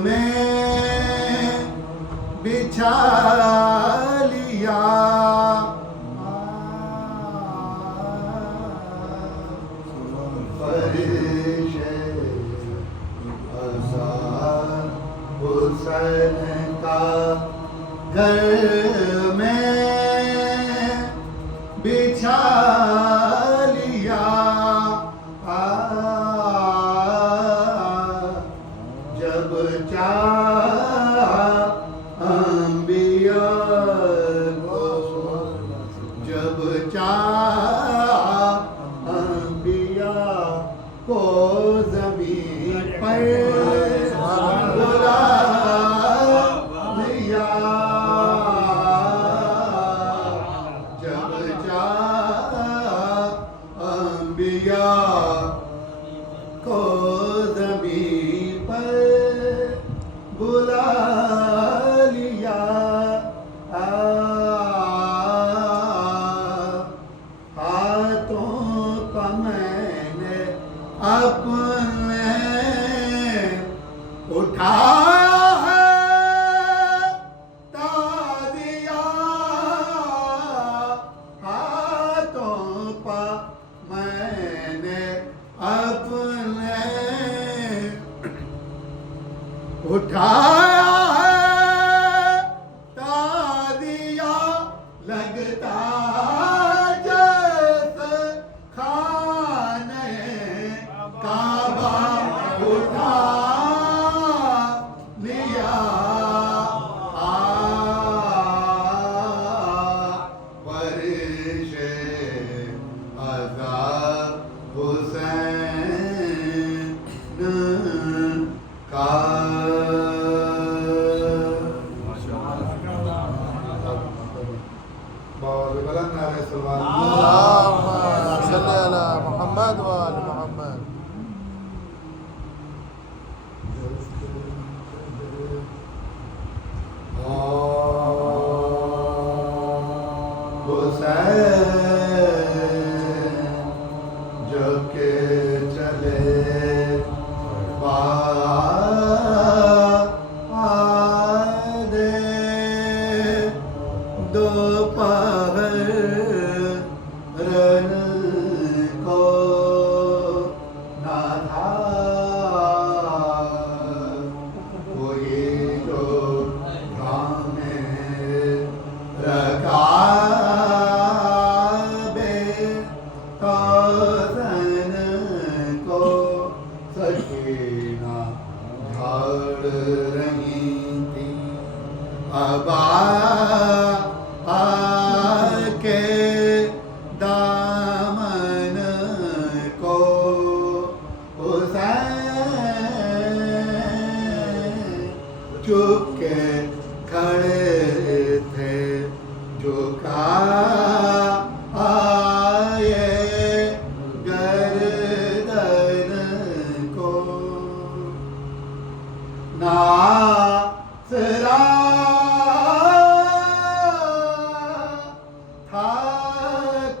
में बिछा लिया। फरिशे अज़ार हुसैन का घर में बिछा लिया। जब चाहा अंबिया को, जब चाहा अंबिया को ज़मीन पर बुला लिया। जब चाहा अंबिया को ज़मीन पर बुला लिया। हाथों का मैंने अपने उठाया है ताज़िया। हाथों का मैंने अपने उठाया है ताज़िया। लगता जैसे खाने काबा उठा लिया। फरिशे अज़ार हुसैन का। मोहम्मद व आले मोहम्मद। हुसैन जो के चले बादे दोपहर रन को ना था कोई जो गाने रखा बे तौसन को सकीना झाड़ रही थी। अबा आके दामन को हुसैन चुपके खड़े थे। झुका आए गर्दन को। नासरा था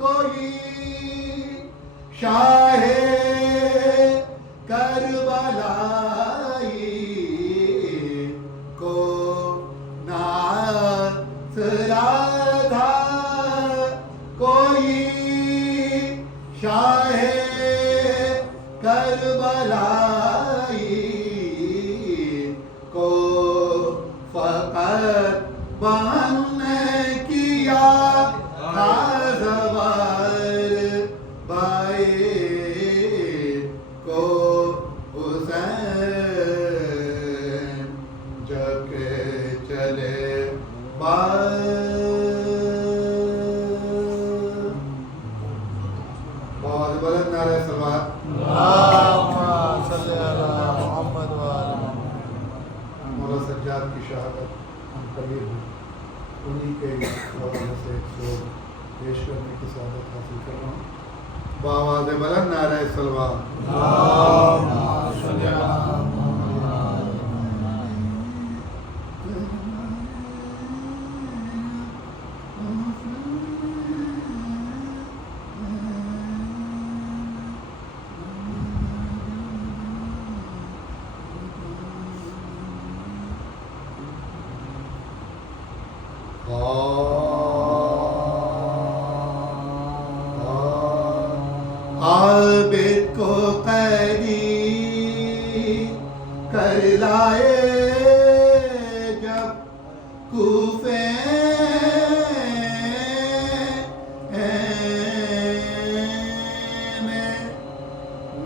कोई शाहे करबलाई को। नासरा था कोई शाहे करबलाई को। फकत बहने किया था ज़बर भाई को। हुसैन जब के चले बहुत बुलंद नारे सलवात। मोहम्मद व आले मौला सज्जाद की शहादत हम कबीर हैं, उन्हीं के हवाले से एक शोर पेश करने की सआदत हासिल कर रहा हूँ। बावाज़ बुलंद नारे सलवात। आबिद को कैदी कर लाए जब कूफे में,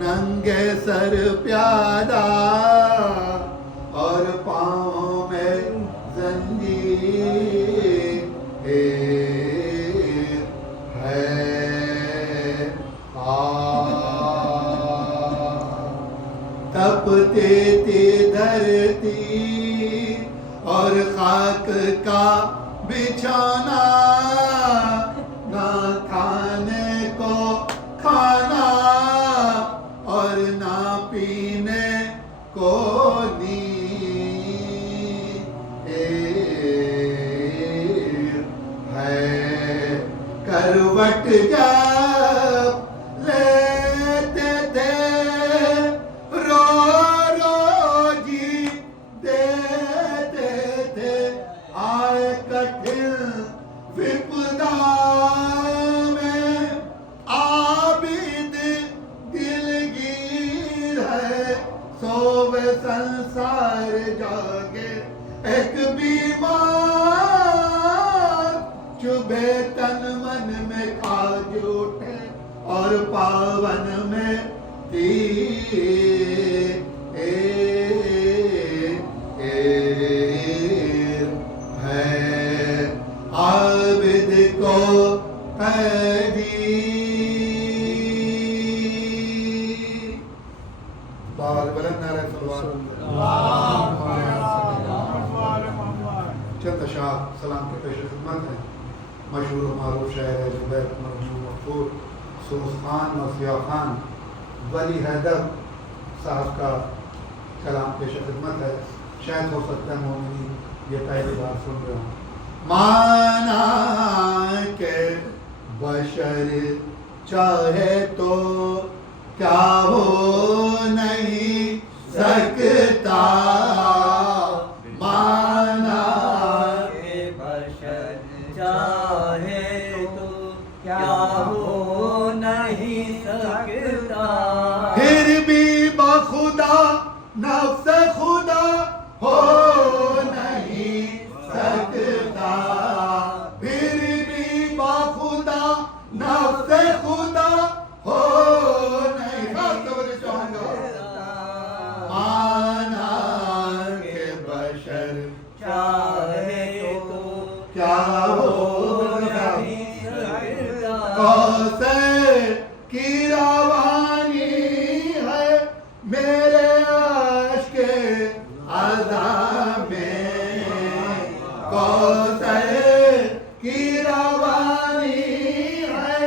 नंगे सर प्यादा और पाँव में जंजीर है। तपती थी धरती और खाक का बिछाना, ना खाने को खाना और ना पीने को नीर है। करवट जब लेते थे रो रो जी देते थे, आए कठिन विपदा में आबिद दिलगीर है। सोवे संसार जागे एक बीमार, चुभे तन मन में खाज उठे और पावन में तीर है। आबिद को कैदी बुलंद नारे चंद शाह सलाम के पेश खिदमत है। मशहूर मारूफ शायर है जुबैर मकबूल सुल्तान और सिया खान वली हैदर साहब का कलाम पेश खिदमत है। शायद हो सकता है मोमिनी ये पहली बार सुन रहे हो। माना के बशर चाहे तो क्या हो नहीं सकता, माना के बशर चाहे तो क्या हो नहीं सकता, फिर भी बखुदा नफ्स खुदा हो नहीं सकता, फिर भी बखुदा नफ्स खुदा हो नहीं सकता। माना के बशर चाहे तो क्या हो नहीं सकता, कौसर की रवानी है मेरे आश्क अज़ा में, कौसर की रवानी है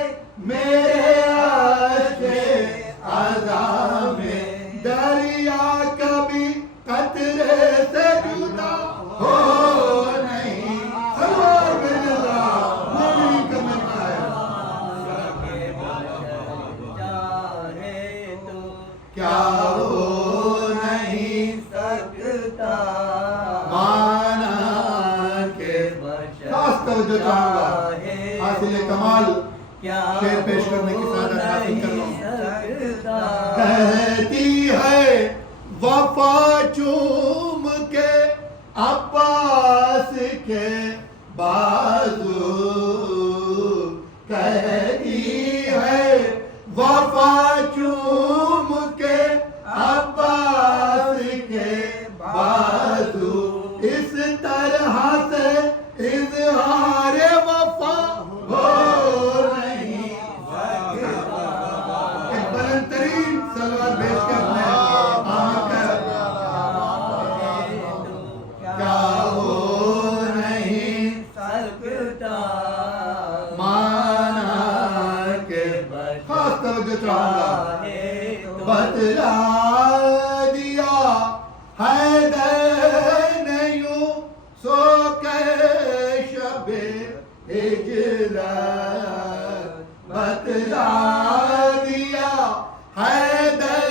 मेरे आश्क अज़ा में। दरिया कभी कतरे से जुदा हो नहीं, सलवार बिल्ला मोमिन का मिलना है। के बशर चाहे तो क्या हो नहीं सकता, माना के बशर खास तवज्जो चाहूंगा हासिल कमाल क्या शेर पेश करने की सादत हासिल कर लो। सकता, कहती है वफा चूम के अब्बास के बाजू, कहती है वफा चूम के अब्बास के बाजू, इस तरह से इज़हार वफा हो नहीं सकता। एक बुलंद तरीन सलवार पेश करना है। क्या हो नहीं सकता, माना के खास तवज्जो चाहूंगा। बतला दिया हैदर ने यूं सो के शबे हिजरत, बतला दिया हैदर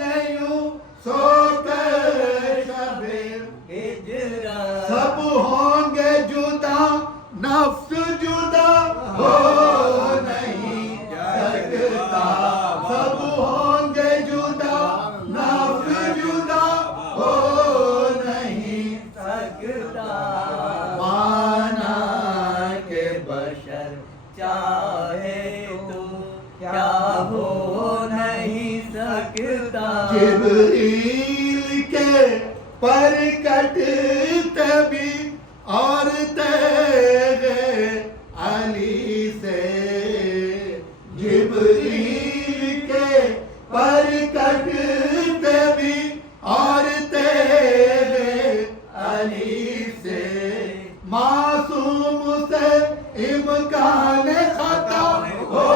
ने यूं सो के शबे हिजरत, सब होंगे जुदा माना नफ्स जुदा हो नहीं सकता, सब होंगे जुदा, नफ्स जुदा हो नहीं सकता, माना के बशर चाहे तो क्या हो नहीं सकता। जिब्रील के परकट तभी और तेरे अली से, जिब्रील के परकट तभी और तेरे अली से, मासूम से इम्कान खता हो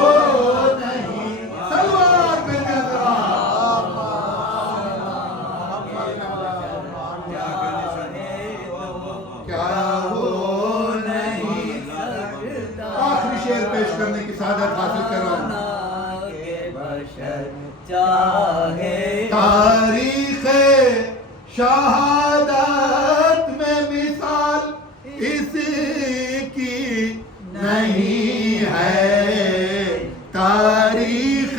नहीं। सलवार में नजरा क्या हो नहीं सकता। आखिरी शेर पेश करने की सादत हासिल कर रहा हूं। के बशर चाहे तारीख शहादत में मिसाल इसकी नहीं है, तारीख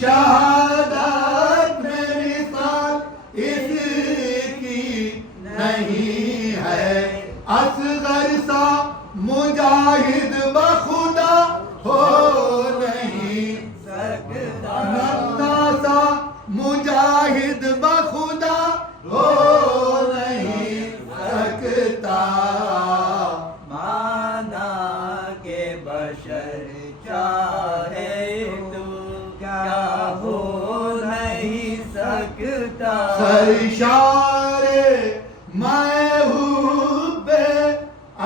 शहादत में मिसाल इसकी नहीं है। असगर सा मुजाहिद बखुदा हो नहीं सकता, नन्ना सा मुजाहिद बखुदा हो नहीं सकता, माना के बशर चाहे तो क्या हो नहीं सकता। सरशारे महबूबे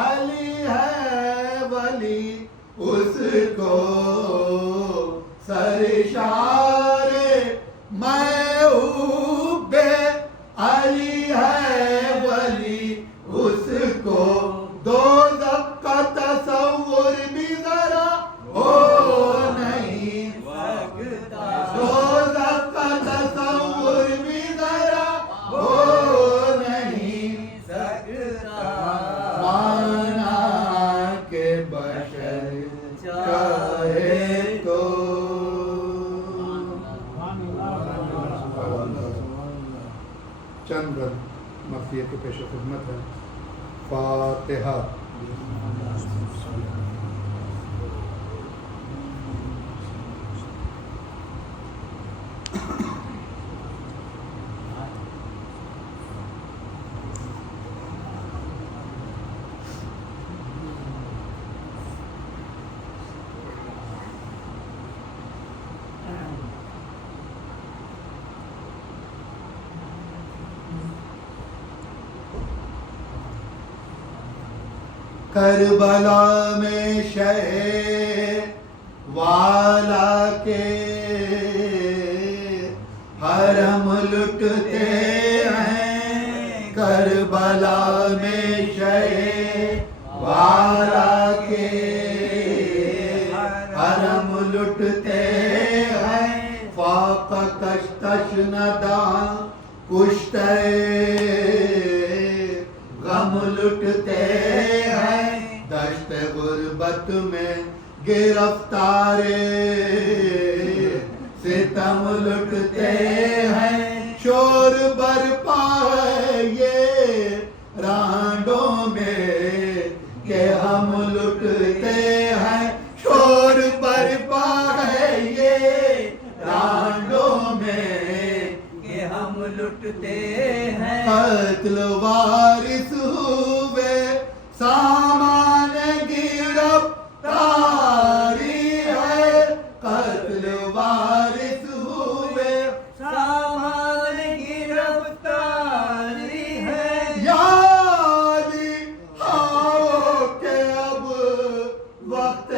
अली है वली उसको, सरशारे महबूबे अली है वली उसको, दो का तसव्वुर भी जरा हो नहीं सकता, दोज़ख का तसव्वुर भी जरा हो नहीं सकता, माना के बशर चाहे तो। चंद मफ़ियत के पेश खिदमत है। फातिहा। करबला में शहे वाला के हरम लुटते हैं, करबला में शहे वाला के हरम लुटते हैं, फाक कश्तश नदा कुश्ते गम लुटते हैं, दश्त गुर्बत में गिरफ्तारे सितम लुटते हैं, शोर बरपा है ये रांडों में के हम लुटते हैं, शोर बरपा है ये रांडों में के हम लुटते हैं। कत्ल वारिस हुए सामान गिरफ्तारी है, कत्ल वारिस हुए सामान गिरफ्तारी है। याद आओ के अब वक्त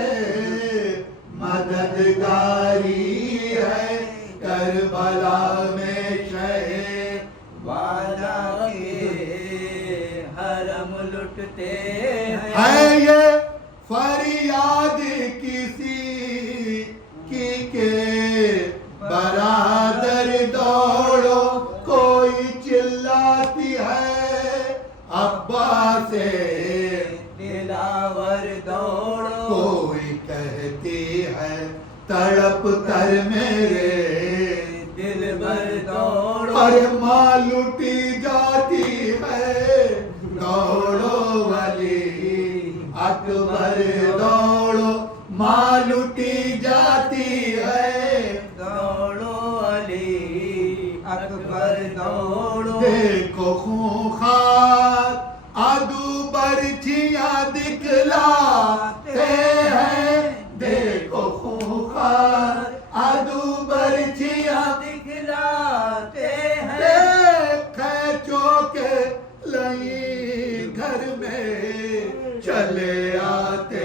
मददगारी है, करबला में शहे वाला के हरम लुटते हैं। है ये फरियाद किसी की के बरादर दौड़ो, कोई चिल्लाती है अब्बा से तड़प कर मेरे दिल भर दौड़ो अरे माँ लुटी जाती है दौड़ो वली अकबर दौड़ो माँ लुटी जाती है दौड़ो अली अकबर दौड़ो देखो खूंखार आदू बर्छियां दिखलाते हैं देखो खूंखार आदू बर्छियां दिखलाते हैं देखे चौके लई घर में चले आते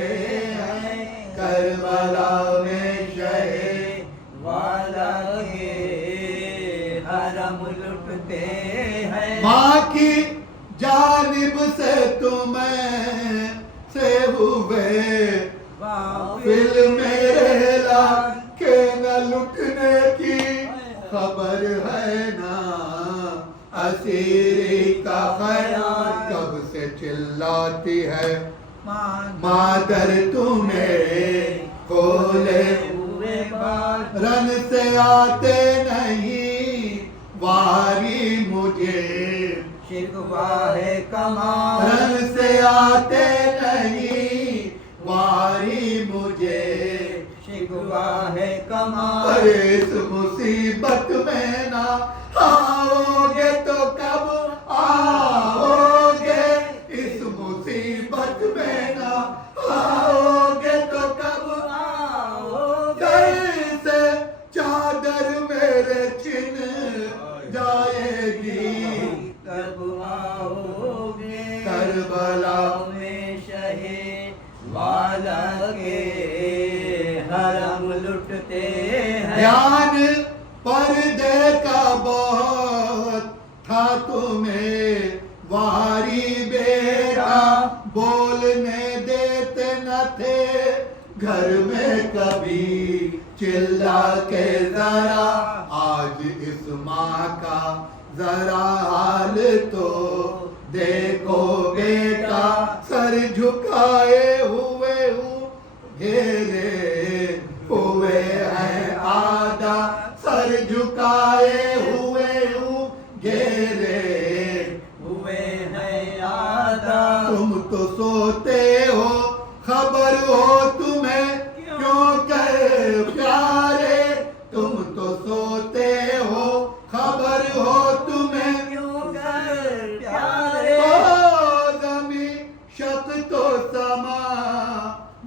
हैं करबला में शहे वाला के हरम लुटते हैं माँ की जानिब से तुम्हें से हुए फिल मेरे लाल के न लुटने की खबर है ना असीरी का ख्याल कब से चिल्लाती है मादर तुम्हें खोले हुए बाल रन से आते नहीं वारी मुझे शिकवा है कमाल रन से आते नहीं वारी मुझे शिकवा है कमाल अरे इस मुसीबत में ना आओगे तो कब आओगे इस मुसीबत में ना आओगे तो कब आओगे कैसे चादर मेरे छिन जाएगी कब आओगे करबला में शहे वाला के हरम लुटते हैं ध्यान पर्दे का बहुत था तुम्हें वारी बेटा बोलने देते न थे घर में कभी चिल्ला के जरा आज इस माँ का जरा हाल तो देखो बेटा सर झुकाए हुए हूँ घेरे हुए हैं आधा सर झुकाए हुए हूँ घेरे हुए हैं आधा तुम तो सोते हो खबर हो तुम्हें क्यों कहे प्यारे तुम तो सोते हो खबर हो तुम्हें क्यों कर प्यारे ओ जमी शक तो समा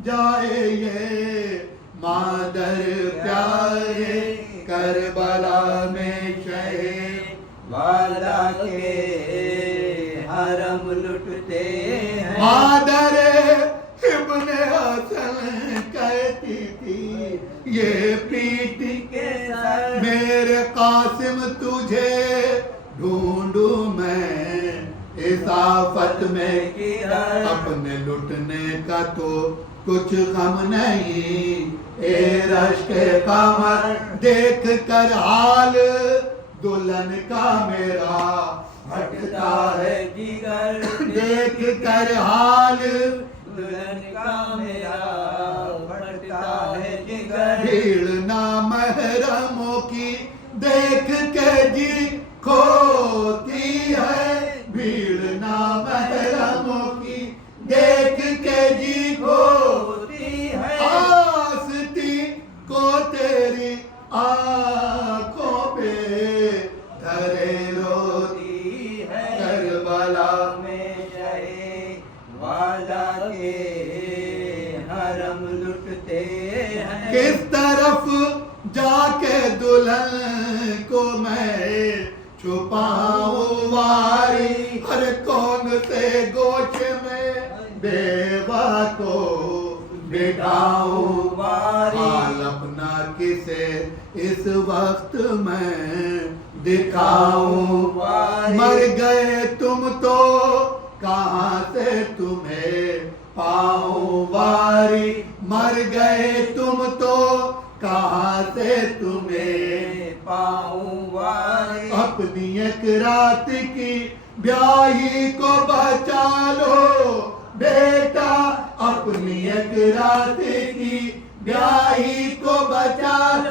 जाए ये मादर प्यारे करबला में शहे वाला के हरम लुटते हैं मादर इब्ने हसन कहती थी ये पीठ के सर मेरे कासिम तुझे ढूंढू मैं इस आफत में किधर अपने लुटने का तो कुछ गम नहीं ए रश के कमर देख कर हाल दुल्हन का मेरा हटता है जिगर देख कर हाल दुल्हन का मेरा फटता है जिगर भीड़ ना महरमों की देख के जी खोती है भीड़ ना महरमों की देख के जी होती है आस्ती को तेरी आंखों पे धरे रोती होती है करबला में शहे वाला के हरम लुटते हैं किस तरफ जाके दुल्हन को मैं छुपाऊं वारी हर कौन से गोश में बेवा को बिठाऊं वारी हाल अपना किसे इस वक्त मैं दिखाऊं वारी मर गए तुम तो कहाँ से तुम्हें पाऊं वारी मर गए तुम तो कहाँ से तुम्हें पाऊं वारी अपनी एक रात की ब्याही को बचा लो बेटा अपनी एक रात की ब्याही को बचा लो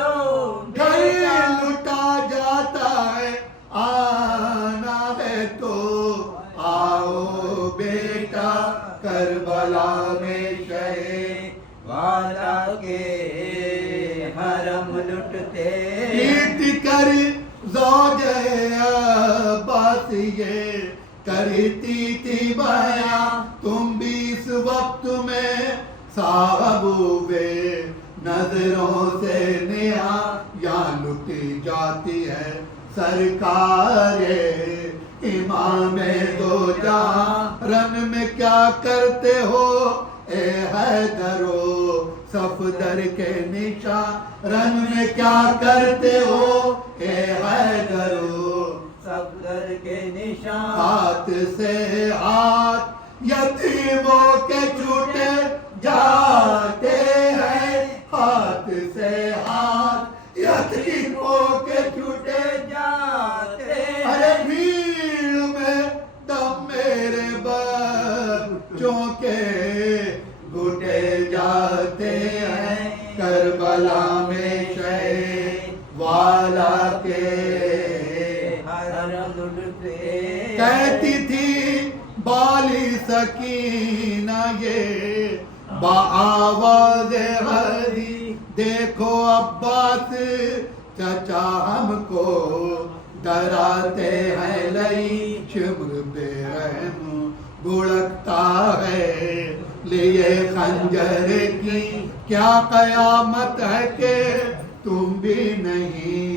करबला में शहे वाला के हरम लुटते कीर्ति कर ज़ौजे अब्बास ये करती थी बया तुम भी इस वक्त में साहबूबे नजरों से निया या लुटी जाती है सरकार इमाम दो जहां रन में क्या करते हो ए हैदरो सफदर के निशान रन में क्या करते हो ए हैदरो सफदर के निशान हाथ से हाथ यतीमों के छूटे जाते हैं हाथ से हाथ यतीमों के छूटे जाते अरे भीड़ में दम मेरे बच्चों के घुटे जाते हैं करबला में शहे वाला के हरम लुटते कहती थी बाली सकीना ये बाआवाज़ हरी देखो अब्बास चचा हमको डराते हैं लई शिमर बेरहम बुड़कता है लिए खंजर की क्या कयामत है के तुम भी नहीं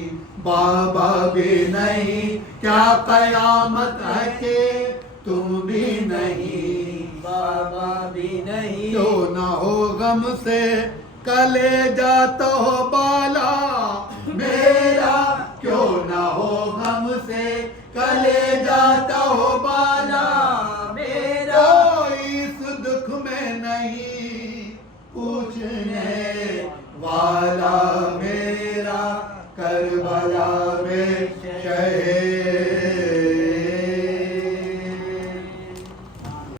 बाबा भी नहीं क्या कयामत है के तुम भी नहीं बाबा भी नहीं क्यों न हो गम से कले जाता हो बाला मेरा क्यों न हो गम से कले जाता हो बाला मेरा कोई इस दुख में नहीं पूछने वाला